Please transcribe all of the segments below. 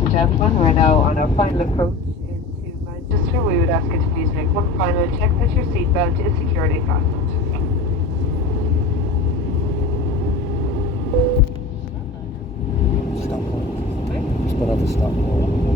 and gentlemen, we're now on our final approach into Manchester. We would ask you to please make one final check that your seatbelt is securely fastened. Stop point. Just put up a stop point.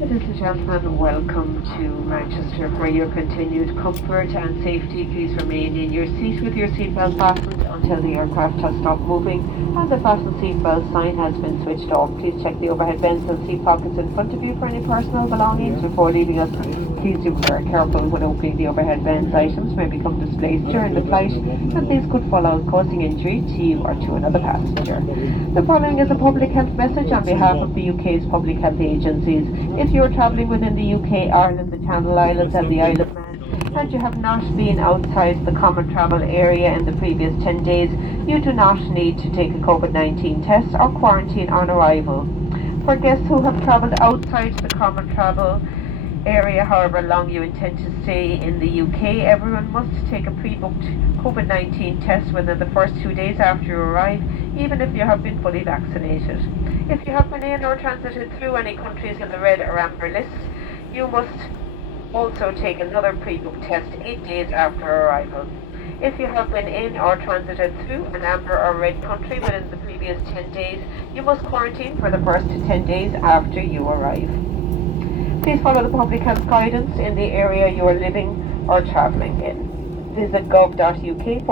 Ladies and gentlemen, welcome to Manchester. For your continued comfort and safety, please remain in your seat with your seatbelt fastened until the aircraft has stopped moving and the fasten seatbelt sign has been switched off. Please check the overhead bins and seat pockets in front of you for any personal belongings before leaving us. Please do be very careful when opening the overhead bins. Items may become displaced during the flight and these could fall out, causing injury to you or to another passenger. The following is a public health message on behalf of the UK's public health agencies. If you are travelling within the UK, Ireland, the Channel Islands and the Isle of Man, and you have not been outside the common travel area in the previous 10 days, you do not need to take a COVID-19 test or quarantine on arrival. For guests who have travelled outside the common travel area, however long you intend to stay in the UK, everyone must take a pre-booked COVID-19 test within the first 2 days after you arrive, even if you have been fully vaccinated. If you have been in or transited through any countries in the red or amber lists, you must also take another pre-booked test 8 days after arrival. If you have been in or transited through an amber or red country within the previous 10 days, you must quarantine for the first 10 days after you arrive. Please follow the public health guidance in the area you are living or travelling in. Visit gov.uk